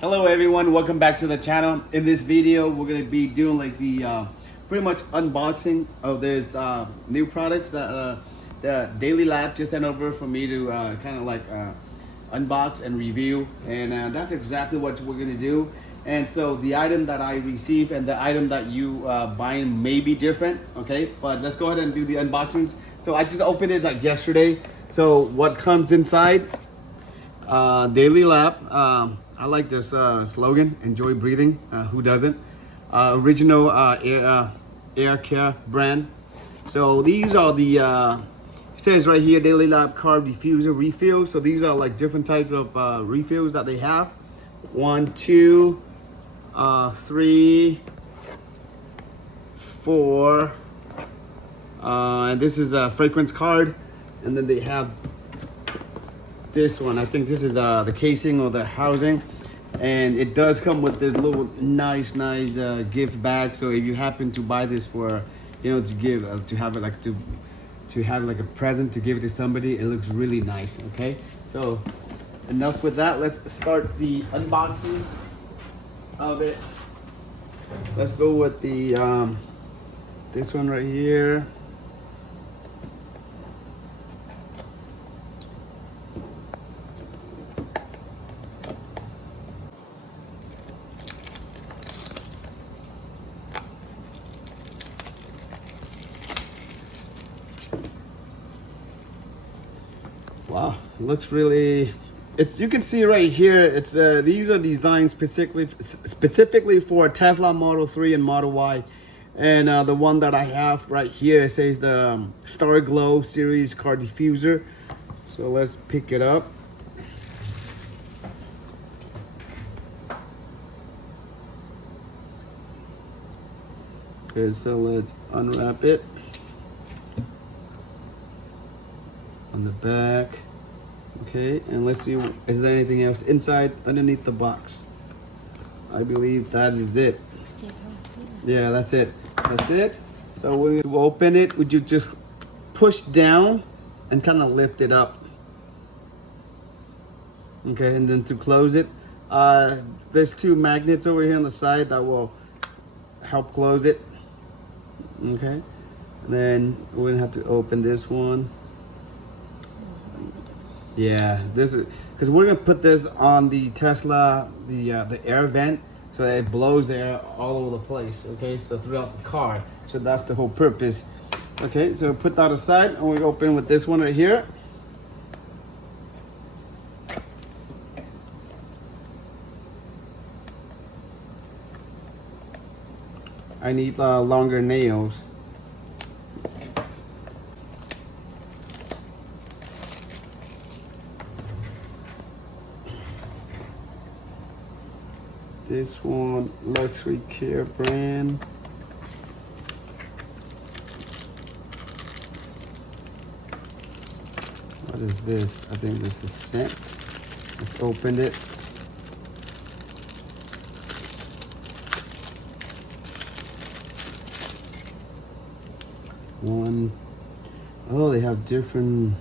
Hello everyone, welcome back to the channel. In this video, we're gonna be doing like the pretty much unboxing of this new products that the Daily Lab just sent over for me to kind of like unbox and review, and that's exactly what we're gonna do. And so the item that I receive and the item that you buying may be different, okay? But let's go ahead and do the unboxings. So I just opened it like yesterday. So what comes inside? Daily Lab. I like this slogan, enjoy breathing. Who doesn't? Original air care brand. So these are the, it says right here, Daily Lab carb diffuser refill. So these are like different types of refills that they have. 1, 2, 3, 4. And this is a fragrance card. And then they have this one. I think this is the casing or the housing, and it does come with this little nice gift bag. So if you happen to buy this for, to give to have it like to have like a present to give it to somebody, it looks really nice. Okay, so enough with that. Let's start the unboxing of it. Let's go with the this one right here. Wow, it looks really, it's, you can see right here, it's these are designed specifically for Tesla Model 3 and Model Y. And the one that I have right here says the Star Glow series car diffuser. So let's pick it up. Okay, so let's unwrap it. On the back. Okay, and let's see, is there anything else inside underneath the box? I believe that is it. Yeah, that's it. That's it. So when you open it, would you just push down and kind of lift it up? Okay, and then to close it, there's 2 magnets over here on the side that will help close it. Okay, and then we're gonna have to open this one. Yeah, this is because we're gonna put this on the Tesla, the air vent, so that it blows air all over the place. Okay, so throughout the car. So that's the whole purpose. Okay, so put that aside, and we open with this one right here. I need longer nails. This one, luxury care brand. What is this? I think this is scent. Let's open it. One, oh, they have different.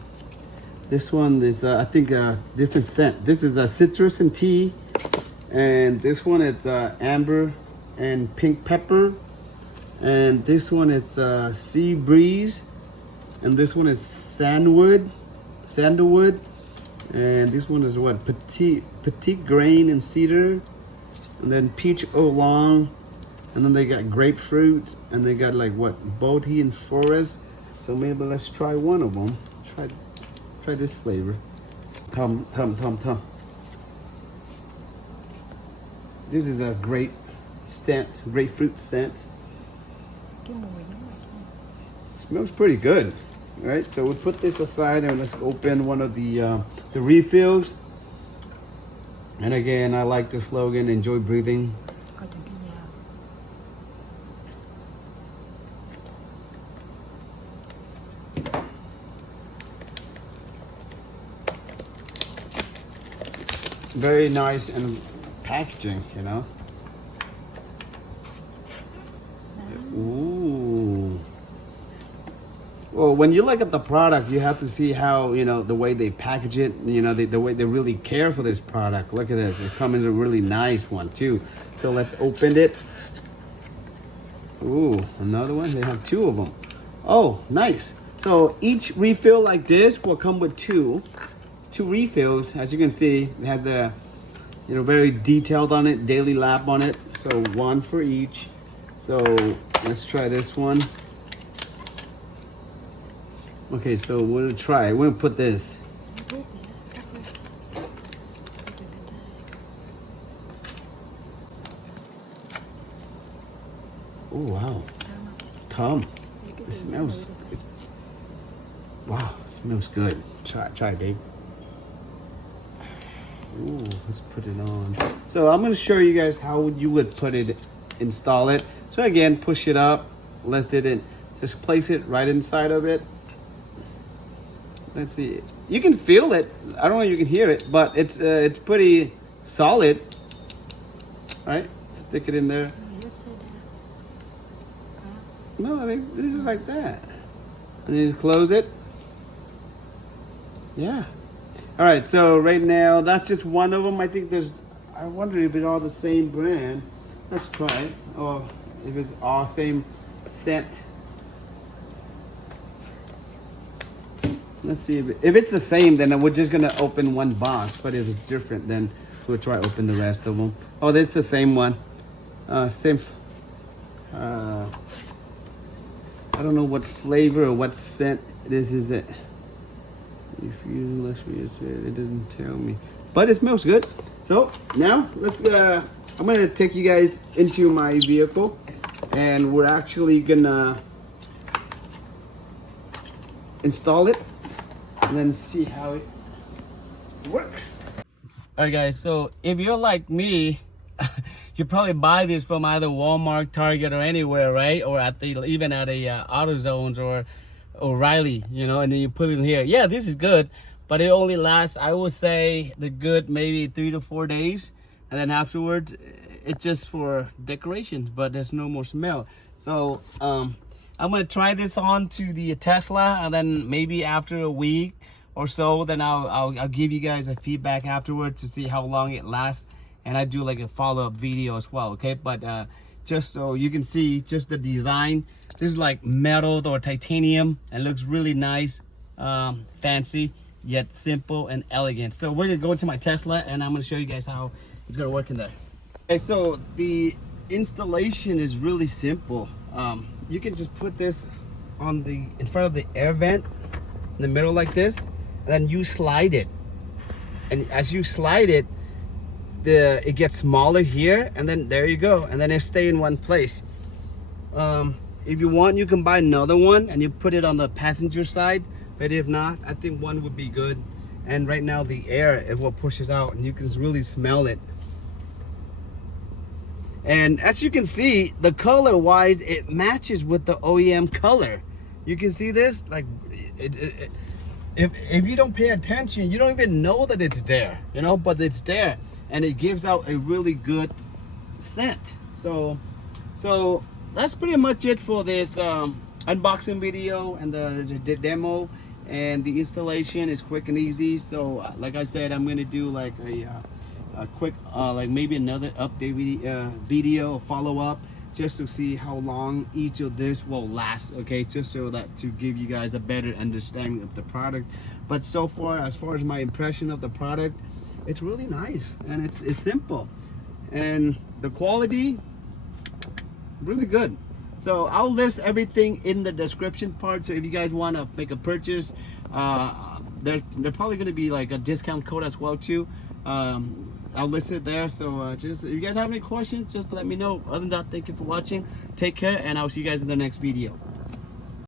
This one is, I think, a different scent. This is a citrus and tea. And this one it's amber and pink pepper, and this one it's sea breeze, and this one is sandalwood, and this one is what, petite grain and cedar, and then peach oolong, and then they got grapefruit, and they got like what, bohea and forest. So maybe let's try one of them. Try this flavor. Tum. This is a great scent, grapefruit scent. Smells pretty good, right? So we'll put this aside and let's open one of the refills. And again, I like the slogan, enjoy breathing. Very nice and packaging, Ooh. Well, when you look at the product, you have to see how, you know, the way they package it, you know, the way they really care for this product. Look at this. It comes in a really nice one too. So let's open it. Ooh, another one. They have 2 of them. Oh, nice. So each refill like this will come with two refills. As you can see, it has the, you know, very detailed on it, daily lap on it. So 1 for each. So let's try this one. Okay, so we're gonna try. We're gonna put this. Oh wow, come. It smells. Wow, it smells good. Try, Dave. Ooh, let's put it on. So I'm gonna show you guys how you would put it, install it. So again, push it up, lift it in, just place it right inside of it. Let's see. You can feel it. I don't know if you can hear it, but it's pretty solid. Right? Stick it in there. No, I think this is like that. And then you close it. Yeah. All right. So right now, that's just one of them. I think there's. I wonder if it's all the same brand. Let's try it. Or if it's all same scent. Let's see if it's the same, then we're just gonna open one box. But if it's different, then we'll try to open the rest of them. Oh, that's the same one. Same. I don't know what flavor or what scent this is. It. If you it doesn't tell me, but it smells good. So now let's. I'm gonna take you guys into my vehicle, and we're actually gonna install it. And then see how it works. All right, guys. So if you're like me, you probably buy this from either Walmart, Target, or anywhere, right? Or at the even at a AutoZones or O'Reilly, you know. And then you put it in here. Yeah, this is good, but it only lasts, I would say, the good maybe 3 to 4 days, and then afterwards, it's just for decorations. But there's no more smell. So I'm gonna try this on to the Tesla, and then maybe after a week or so, then I'll give you guys a feedback afterwards to see how long it lasts, and I do like a follow-up video as well. Okay, but just so you can see just the design, this is like metal or titanium, and looks really nice, fancy yet simple and elegant. So we're gonna go into my Tesla, and I'm gonna show you guys how it's gonna work in there. Okay, so the installation is really simple. You can just put this on in front of the air vent in the middle like this, and then you slide it, and as you slide it, it gets smaller here, and then there you go, and then it stay in one place. If you want, you can buy another one and you put it on the passenger side, but if not, I think one would be good. And right now the air is what pushes out, and you can really smell it. And as you can see, the color wise, it matches with the OEM color. You can see this, like if you don't pay attention, you don't even know that it's there, you know, but it's there, and it gives out a really good scent. So that's pretty much it for this unboxing video and the demo. And the installation is quick and easy. So like I said, I'm gonna do like a quick like maybe another update video, follow-up, just to see how long each of this will last. Okay, just so that to give you guys a better understanding of the product. But so far, as far as my impression of the product, it's really nice, and it's simple, and the quality really good. So I'll list everything in the description part, so if you guys want to make a purchase, they're probably going to be like a discount code as well too. I'll list it there. So just if you guys have any questions, just let me know. Other than that, thank you for watching. Take care, and I'll see you guys in the next video.